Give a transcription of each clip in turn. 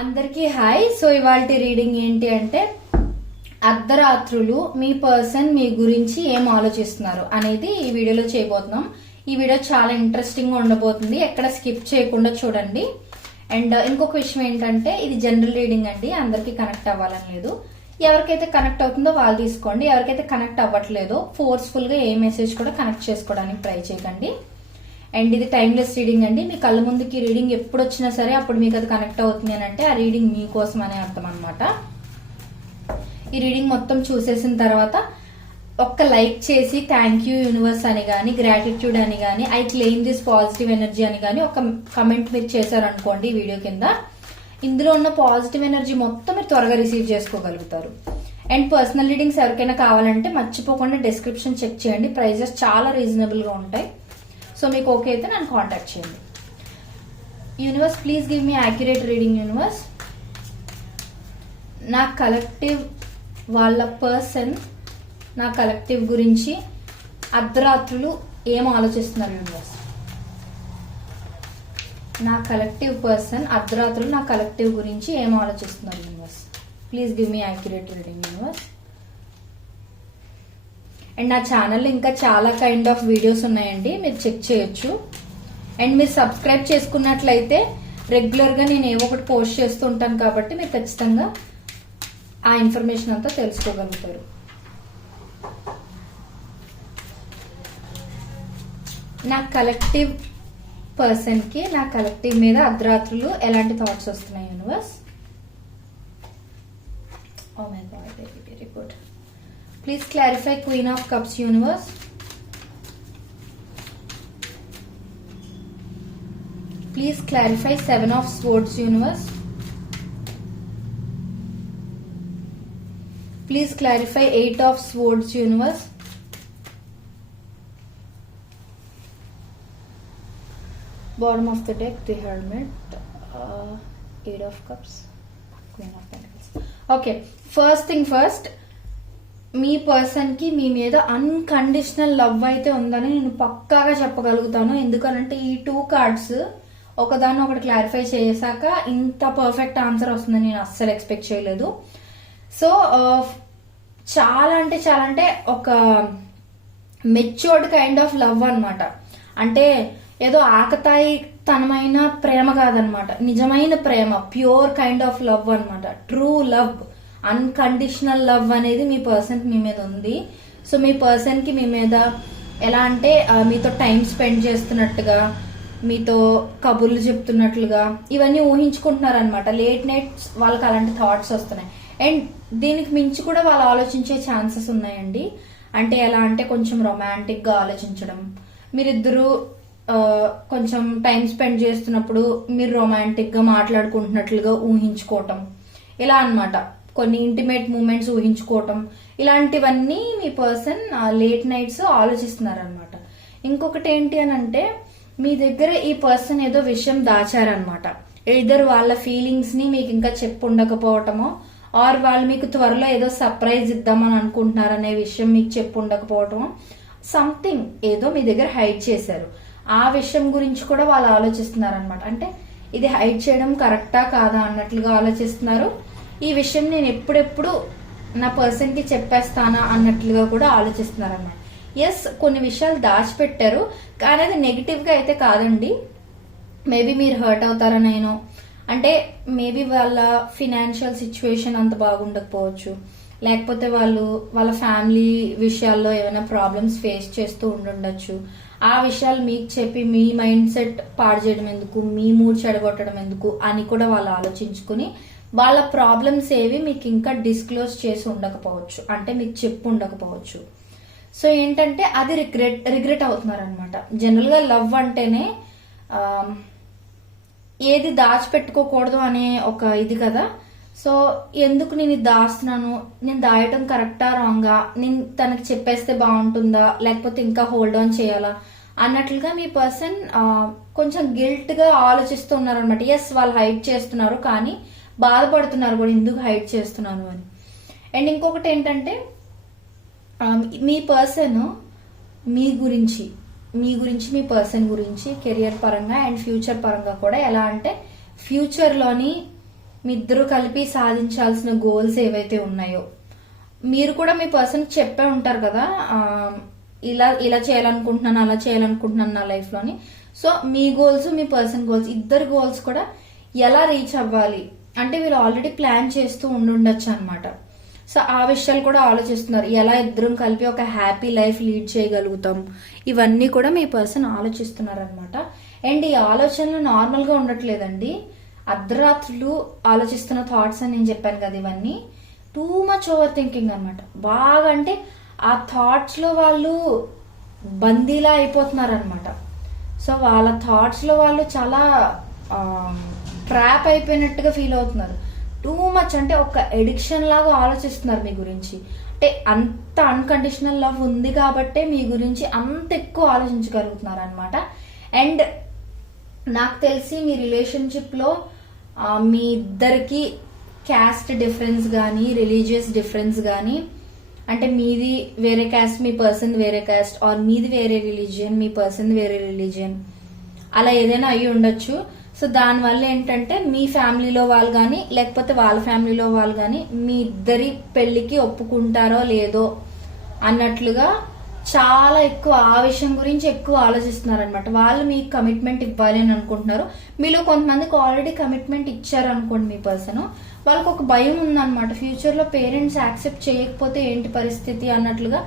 అందరికీ hi. So ఇవాల్టి reading ఏంటి అంటే అర్ధరాత్రులు మీ పర్సన్ మీ గురించి ఏం ఆలోచిస్తున్నారు అనేది ఈ వీడియోలో చేయబోతున్నాం. ఈ వీడియో చాలా ఇంట్రెస్టింగ్ గా ఉండబోతుంది, ఎక్కడ స్కిప్ చేయకుండా చూడండి. అండ్ ఇంకొక విషయం ఏంటంటే ఇది జనరల్ రీడింగ్ అండి, అందరికీ కనెక్ట్ అవ్వాలని లేదు. ఎవరికైతే కనెక్ట్ అవుతుందో వాళ్ళు తీసుకోండి, ఎవరికైతే కనెక్ట్ అవ్వట్లేదో ఫోర్స్ఫుల్ గా ఏ మెసేజ్ కూడా కనెక్ట్ చేసుకోవడానికి ట్రై చేయకండి. అండ్ ఇది టైమ్లెస్ రీడింగ్ అండి, మీ కళ్ళ ముందుకి రీడింగ్ ఎప్పుడు వచ్చినా సరే అప్పుడు మీకు అది కనెక్ట్ అవుతుంది అని అంటే ఆ రీడింగ్ మీకోసం అనే అర్థం అనమాట. ఈ రీడింగ్ మొత్తం చూసేసిన తర్వాత ఒక్క లైక్ చేసి థ్యాంక్ యూ యూనివర్స్ అని కానీ, గ్రాటిట్యూడ్ అని కానీ, I claim this positive energy అని కానీ ఒక కమెంట్ మీరు చేశారనుకోండి ఈ వీడియో కింద, ఇందులో ఉన్న పాజిటివ్ ఎనర్జీ మొత్తం మీరు త్వరగా రిసీవ్ చేసుకోగలుగుతారు. అండ్ పర్సనల్ రీడింగ్స్ ఎవరికైనా కావాలంటే మర్చిపోకుండా డిస్క్రిప్షన్ చెక్ చేయండి, ప్రైజెస్ చాలా రీజనబుల్ గా ఉంటాయి. సో మీకు ఓకే అయితే నన్ను కాంటాక్ట్ చేయండి. Universe please give me accurate reading. Universe, నా కలెక్టివ్ వాళ్ళ పర్సన్ నా కలెక్టివ్ గురించి అర్ధరాత్రులు ఏం ఆలోచిస్తున్నారు యూనివర్స్? నా కలెక్టివ్ పర్సన్ అర్ధరాత్రులు నా కలెక్టివ్ గురించి ఏం ఆలోచిస్తున్నారు universe? Please give me accurate reading universe. And నా ఛానల్ ఇంకా చాలా కైండ్ ఆఫ్ వీడియోస్ ఉన్నాయండి, మీరు చెక్ చేయొచ్చు. అండ్ మీరు సబ్స్క్రైబ్ చేసుకున్నట్లయితే రెగ్యులర్ గా నేను ఏవో ఒకటి పోస్ట్ చేస్తూ ఉంటాను కాబట్టి మీరు ఖచ్చితంగా ఆ ఇన్ఫర్మేషన్ అంతా తెలుసుకోగలుగుతారు. నా కలెక్టివ్ పర్సన్ కి నా కలెక్టివ్ మీద అర్ధరాత్రులు ఎలాంటి థాట్స్ వస్తున్నాయి universe? Oh my God, very very good. Please clarify Queen of Cups universe. Please clarify Seven of Swords universe. Please clarify Eight of Swords universe. Bottom of the deck, the Hermit, Eight of Cups, Queen of Pentacles. Okay, first thing first, me person కి మీ మీద unconditional love అయితే ఉందని నేను పక్కాగా చెప్పగలుగుతాను. ఎందుకనంటే ఈ 2 cards ఒకదాన్ని ఒకటి క్లారిఫై చేశాక ఇంత పర్ఫెక్ట్ ఆన్సర్ వస్తుందని నేను అస్సలు ఎక్స్పెక్ట్ చేయలేదు. సో చాలా అంటే ఒక మెచ్యూర్డ్ కైండ్ ఆఫ్ లవ్ అనమాట. అంటే ఏదో ఆకతాయి తనమైన ప్రేమ కాదనమాట, నిజమైన ప్రేమ, ప్యూర్ కైండ్ ఆఫ్ లవ్ అనమాట, ట్రూ లవ్, అన్కండిషనల్ లవ్ అనేది మీ పర్సన్ కి మీ మీద ఉంది. సో మీ పర్సన్ కి మీ మీద ఎలా అంటే మీతో టైం స్పెండ్ చేస్తున్నట్టుగా, మీతో కబుర్లు చెప్తున్నట్లుగా ఇవన్నీ ఊహించుకుంటున్నారు అనమాట. లేట్ నైట్స్ వాళ్ళకి అలాంటి థాట్స్ వస్తున్నాయి. అండ్ దీనికి మించి కూడా వాళ్ళు ఆలోచించే ఛాన్సెస్ ఉన్నాయండి. అంటే ఎలా అంటే కొంచెం రొమాంటిక్ గా ఆలోచించడం, మీరిద్దరూ కొంచెం టైం స్పెండ్ చేస్తున్నప్పుడు మీరు రొమాంటిక్ గా మాట్లాడుకుంటున్నట్లుగా ఊహించుకోవటం, ఇలా అన్నమాట. కొన్ని ఇంటిమేట్ మూమెంట్స్ ఊహించుకోవటం, ఇలాంటివన్నీ మీ పర్సన్ లేట్ నైట్స్ ఆలోచిస్తున్నారు అనమాట. ఇంకొకటి ఏంటి అని అంటే మీ దగ్గర ఈ పర్సన్ ఏదో విషయం దాచారనమాట. ఇద్దరు వాళ్ళ ఫీలింగ్స్ ని మీకు ఇంకా చెప్పు ఉండకపోవటమో, ఆర్ వాళ్ళు మీకు త్వరలో ఏదో సర్ప్రైజ్ ఇద్దామని అనుకుంటున్నారనే విషయం మీకు చెప్పు ఉండకపోవటమో, సంథింగ్ ఏదో మీ దగ్గర హైడ్ చేశారు. ఆ విషయం గురించి కూడా వాళ్ళు ఆలోచిస్తున్నారు అనమాట. అంటే ఇది హైడ్ చేయడం కరెక్టా కాదా అన్నట్లుగా ఆలోచిస్తున్నారు. ఈ విషయం నేను ఎప్పుడెప్పుడు నా పర్సన్ కి చెప్పేస్తానా అన్నట్లుగా కూడా ఆలోచిస్తున్నారు అన్నమాట. ఎస్, కొన్ని విషయాలు దాచిపెట్టారు కానీ అది నెగిటివ్ గా అయితే కాదండి. మేబీ మీరు హర్ట్ అవుతారనైనా, అంటే మేబీ వాళ్ళ ఫినాన్షియల్ సిచ్యువేషన్ అంత బాగుండకపోవచ్చు, లేకపోతే వాళ్ళ ఫ్యామిలీ విషయాల్లో ఏమైనా ప్రాబ్లమ్స్ ఫేస్ చేస్తూ ఉండుండొచ్చు. ఆ విషయాలు మీకు చెప్పి మీ మైండ్ సెట్ పాడు చేయడం ఎందుకు, మీ మూడ్ చెడగొట్టడం ఎందుకు అని కూడా వాళ్ళు ఆలోచించుకుని వాళ్ళ ప్రాబ్లమ్స్ ఏవి మీకు ఇంకా డిస్క్లోజ్ చేసి ఉండకపోవచ్చు, అంటే మీకు చెప్పు ఉండకపోవచ్చు. సో ఏంటంటే అది రిగ్రెట్ అవుతున్నారు అనమాట. జనరల్ గా లవ్ అంటేనే ఏది దాచిపెట్టుకోకూడదు అనే ఒక ఇది కదా. సో ఎందుకు నేను ఇది దాస్తున్నాను, నేను దాయటం కరెక్టా రాంగా, నేను తనకి చెప్పేస్తే బాగుంటుందా, లేకపోతే ఇంకా హోల్డ్ ఆన్ చేయాలా అన్నట్లుగా మీ పర్సన్ కొంచెం గిల్ట్ గా ఆలోచిస్తూ ఉన్నారు అనమాట. ఎస్, వాళ్ళు హైడ్ చేస్తున్నారు కానీ బాధపడుతున్నారు కూడా, ఎందుకు హైడ్ చేస్తున్నాను అని. అండ్ ఇంకొకటి ఏంటంటే మీ పర్సన్ మీ గురించి మీ పర్సన్ గురించి కెరియర్ పరంగా అండ్ ఫ్యూచర్ పరంగా కూడా ఎలా అంటే ఫ్యూచర్ లోని మీ ఇద్దరు కలిపి సాధించాల్సిన గోల్స్ ఏవైతే ఉన్నాయో మీరు కూడా మీ పర్సన్ చెప్పే ఉంటారు కదా, ఇలా ఇలా చేయాలనుకుంటున్నాను, అలా చేయాలనుకుంటున్నాను నా లైఫ్ లోని. సో మీ గోల్స్, మీ పర్సన్ గోల్స్, ఇద్దరు గోల్స్ కూడా ఎలా రీచ్ అవ్వాలి అంటే వీళ్ళు ఆల్రెడీ ప్లాన్ చేస్తూ ఉండుండొచ్చు అనమాట. సో ఆ విషయాలు కూడా ఆలోచిస్తున్నారు, ఎలా ఇద్దరం కలిపి ఒక హ్యాపీ లైఫ్ లీడ్ చేయగలుగుతాం, ఇవన్నీ కూడా మీ పర్సన్ ఆలోచిస్తున్నారు అనమాట. అండ్ ఈ ఆలోచనలు నార్మల్ గా ఉండట్లేదండి, అర్ధరాత్రులు ఆలోచిస్తున్న థాట్స్ అని నేను చెప్పాను కదా, ఇవన్నీ టూ మచ్ ఓవర్ థింకింగ్ అనమాట. బాగా అంటే ఆ థాట్స్ లో వాళ్ళు బందీలా అయిపోతున్నారు అనమాట. సో వాళ్ళ థాట్స్ లో వాళ్ళు చాలా ట్రాప్ అయిపోయినట్టుగా ఫీల్ అవుతున్నారు. టూ మచ్ అంటే ఒక ఎడిక్షన్ లాగా ఆలోచిస్తున్నారు మీ గురించి. అంటే అంత అన్కండిషనల్ లవ్ ఉంది కాబట్టే మీ గురించి అంత ఎక్కువ ఆలోచించగలుగుతున్నారు అనమాట. అండ్ నాకు తెలిసి మీ రిలేషన్షిప్ లో మీ ఇద్దరికి క్యాస్ట్ డిఫరెన్స్ కానీ, రిలీజియస్ డిఫరెన్స్ కానీ, అంటే మీది వేరే క్యాస్ట్, మీ పర్సన్ వేరే క్యాస్ట్, ఆర్ మీది వేరే రిలీజియన్, మీ పర్సన్ వేరే రిలీజియన్, అలా ఏదైనా అయ్యి ఉండొచ్చు. సో దానివల్ల ఏంటంటే మీ ఫ్యామిలీలో వాళ్ళు కానీ లేకపోతే వాళ్ళ ఫ్యామిలీలో వాళ్ళు కానీ మీ ఇద్దరి పెళ్లికి ఒప్పుకుంటారో లేదో అన్నట్లుగా చాలా ఎక్కువ ఆ విషయం గురించి ఎక్కువ ఆలోచిస్తున్నారు అనమాట. వాళ్ళు మీకు కమిట్మెంట్ ఇవ్వాలి అని అనుకుంటున్నారు. మీలో కొంతమందికి ఆల్రెడీ కమిట్మెంట్ ఇచ్చారు అనుకోండి మీ పర్సన్, వాళ్ళకి ఒక భయం ఉందన్నమాట, ఫ్యూచర్ లో పేరెంట్స్ యాక్సెప్ట్ చేయకపోతే ఏంటి పరిస్థితి అన్నట్లుగా.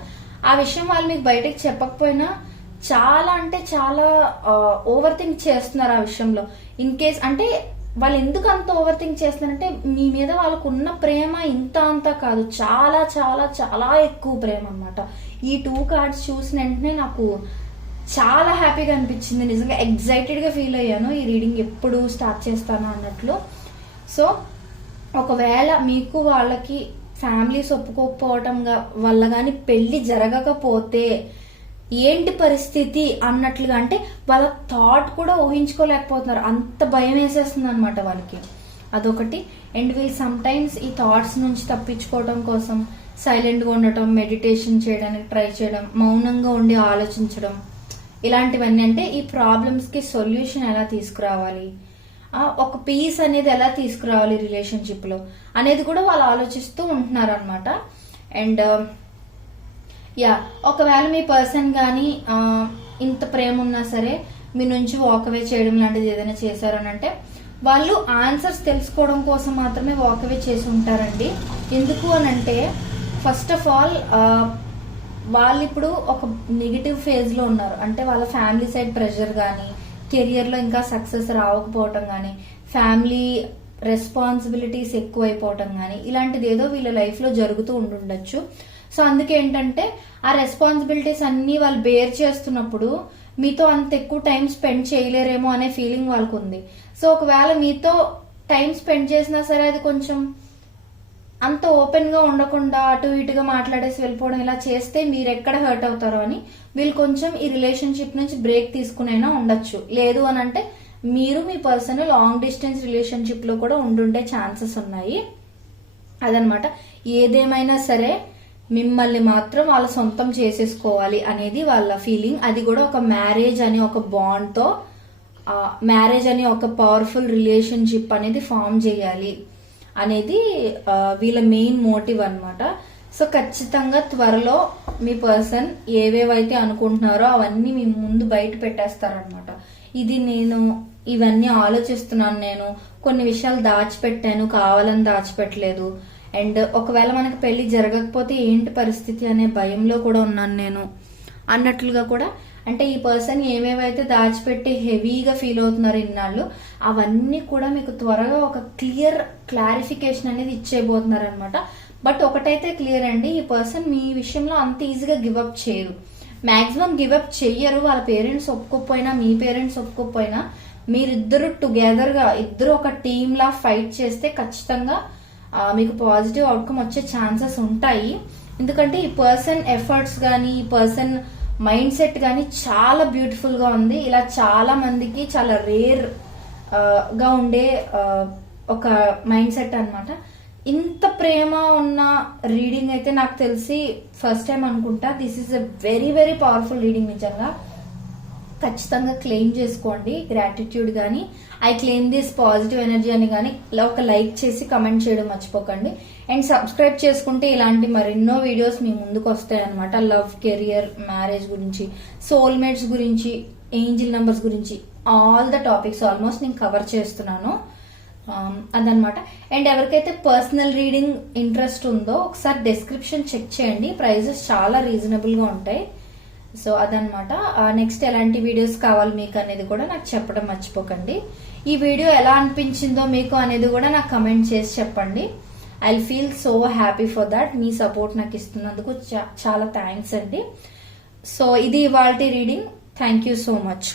ఆ విషయం వాళ్ళు మీకు బయటకు చెప్పకపోయినా చాలా అంటే చాలా ఓవర్ థింక్ చేస్తున్నారు ఆ విషయంలో. ఇన్ కేస్ అంటే వాళ్ళు ఎందుకు అంత ఓవర్ థింక్ చేస్తున్నారంటే మీ మీద వాళ్ళకు ఉన్న ప్రేమ ఇంత అంతా కాదు, చాలా చాలా చాలా ఎక్కువ ప్రేమ అనమాట. ఈ 2 కార్డ్స్ చూసిన వెంటనే నాకు చాలా హ్యాపీగా అనిపించింది, నిజంగా ఎగ్జైటెడ్ గా ఫీల్ అయ్యాను ఈ రీడింగ్ ఎప్పుడు స్టార్ట్ చేస్తాను అన్నట్లు. సో ఒకవేళ మీకు వాళ్ళకి ఫ్యామిలీస్ ఒప్పుకోకపోవటం వల్ల కానీ పెళ్లి జరగకపోతే ఏంటి పరిస్థితి అన్నట్లుగా, అంటే వాళ్ళ థాట్ కూడా ఊహించుకోలేకపోతున్నారు, అంత భయం వేసేస్తుంది అనమాట వాళ్ళకి. అదొకటి. అండ్ వీళ్ళు సమ్ టైమ్స్ ఈ థాట్స్ నుంచి తప్పించుకోవడం కోసం సైలెంట్ గా ఉండటం, మెడిటేషన్ చేయడానికి ట్రై చేయడం, మౌనంగా ఉండి ఆలోచించడం, ఇలాంటివన్నీ. అంటే ఈ ప్రాబ్లమ్స్ కి సొల్యూషన్ ఎలా తీసుకురావాలి, ఒక పీస్ అనేది ఎలా తీసుకురావాలి రిలేషన్షిప్ లో అనేది కూడా వాళ్ళు ఆలోచిస్తూ ఉంటున్నారు అనమాట. అండ్ ఒకవేళ మీ పర్సన్ గానీ ఇంత ప్రేమ ఉన్నా సరే మీ నుంచి వాకవే చేయడం లాంటిది ఏదైనా చేశారనంటే వాళ్ళు ఆన్సర్స్ తెలుసుకోవడం కోసం మాత్రమే వాకవే చేసి ఉంటారండి. ఎందుకు అనంటే ఫస్ట్ ఆఫ్ ఆల్ వాళ్ళు ఇప్పుడు ఒక నెగిటివ్ ఫేజ్ లో ఉన్నారు. అంటే వాళ్ళ ఫ్యామిలీ సైడ్ ప్రెషర్ గానీ, కెరియర్ లో ఇంకా సక్సెస్ రావకపోవటం గానీ, ఫ్యామిలీ రెస్పాన్సిబిలిటీస్ ఎక్కువైపోవటం గానీ, ఇలాంటిది ఏదో వీళ్ళ లైఫ్ లో జరుగుతూ ఉండుండొచ్చు. సో అందుకే ఏంటంటే ఆ రెస్పాన్సిబిలిటీస్ అన్ని వాళ్ళు బేర్ చేస్తున్నప్పుడు మీతో అంత ఎక్కువ టైం స్పెండ్ చేయలేరేమో అనే ఫీలింగ్ వాళ్ళకు ఉంది. సో ఒకవేళ మీతో టైం స్పెండ్ చేసినా సరే అది కొంచెం అంత ఓపెన్ గా ఉండకుండా అటు ఇటుగా మాట్లాడేసి వెళ్ళిపోవడం ఇలా చేస్తే మీరు ఎక్కడ హర్ట్ అవుతారో అని వీళ్ళు కొంచెం ఈ రిలేషన్షిప్ నుంచి బ్రేక్ తీసుకునైనా ఉండొచ్చు. లేదు అని అంటే మీరు మీ పర్సన్ లాంగ్ డిస్టెన్స్ రిలేషన్షిప్ లో కూడా ఉండుండే ఛాన్సెస్ ఉన్నాయి. అదనమాట. ఏదేమైనా సరే మిమ్మల్ని మాత్రం వాళ్ళ సొంతం చేసేసుకోవాలి అనేది వాళ్ళ ఫీలింగ్. అది కూడా ఒక మ్యారేజ్ అనే ఒక బాండ్ తో, మ్యారేజ్ అనే ఒక పవర్ఫుల్ రిలేషన్షిప్ అనేది ఫామ్ చేయాలి అనేది వీళ్ళ మెయిన్ మోటివ్ అన్నమాట. సో ఖచ్చితంగా త్వరలో మీ పర్సన్ ఏవేవైతే అనుకుంటున్నారో అవన్నీ మీ ముందు బయట పెట్టేస్తారనమాట. ఇది నేను ఇవన్నీ ఆలోచిస్తున్నాను, నేను కొన్ని విషయాలు దాచిపెట్టాను, కావాలని దాచిపెట్టలేదు, అండ్ ఒకవేళ మనకి పెళ్లి జరగకపోతే ఏంటి పరిస్థితి అనే భయంలో కూడా ఉన్నాను నేను అన్నట్లుగా కూడా, అంటే ఈ పర్సన్ ఏమేవైతే దాచిపెట్టి హెవీగా ఫీల్ అవుతున్నారు ఇన్నాళ్ళు అవన్నీ కూడా మీకు త్వరగా ఒక క్లారిఫికేషన్ అనేది ఇచ్చేయబోతున్నారు అనమాట. బట్ ఒకటైతే క్లియర్ అండి, ఈ పర్సన్ మీ విషయంలో అంత ఈజీగా గివప్ చేయరు, మాక్సిమం గివప్ చెయ్యరు. వాళ్ళ పేరెంట్స్ ఒప్పుకోకపోయినా, మీ పేరెంట్స్ ఒప్పుకోకపోయినా మీరిద్దరు టుగెదర్ గా ఇద్దరు ఒక టీమ్ లా ఫైట్ చేస్తే ఖచ్చితంగా మీకు పాజిటివ్ అవుట్కమ్ వచ్చే ఛాన్సెస్ ఉంటాయి. ఎందుకంటే ఈ పర్సన్ ఎఫర్ట్స్ గానీ, ఈ పర్సన్ మైండ్ సెట్ గానీ చాలా బ్యూటిఫుల్ గా ఉంది. ఇలా చాలా మందికి చాలా రేర్ గా ఉండే ఒక మైండ్ సెట్ అన్నమాట. ఇంత ప్రేమ ఉన్న రీడింగ్ అయితే నాకు తెలిసి ఫస్ట్ టైం అనుకుంటా. This is a very very powerful reading. నిజంగా ఖచ్చితంగా క్లెయిమ్ చేసుకోండి. గ్రాటిట్యూడ్ కానీ I claim this positive energy అని కానీ ఒక లైక్ చేసి కమెంట్ చేయడం మర్చిపోకండి. అండ్ సబ్స్క్రైబ్ చేసుకుంటే ఇలాంటి మరెన్నో వీడియోస్ మీ ముందుకు వస్తాయి అనమాట. లవ్, కెరియర్, మ్యారేజ్ గురించి, సోల్మేట్స్ గురించి, ఏంజిల్ నంబర్స్ గురించి, ఆల్ ద టాపిక్స్ ఆల్మోస్ట్ నేను కవర్ చేస్తున్నాను. అదనమాట. అండ్ ఎవరికైతే పర్సనల్ రీడింగ్ ఇంట్రెస్ట్ ఉందో ఒకసారి డిస్క్రిప్షన్ చెక్ చేయండి. ప్రైజెస్ చాలా రీజనబుల్ గా ఉంటాయి. సో అదనమాట. నెక్స్ట్ ఎలాంటి వీడియోస్ కావాలి మీకు అనేది కూడా నాకు చెప్పడం మర్చిపోకండి. ఈ వీడియో ఎలా అనిపించిందో మీకు అనేది కూడా నాకు కమెంట్ చేసి చెప్పండి. I feel so happy for that. Me support నాకు ఇస్తున్నందుకు చాలా థ్యాంక్స్ అండి. సో ఇది ఇవాల్టి reading. Thank you so much.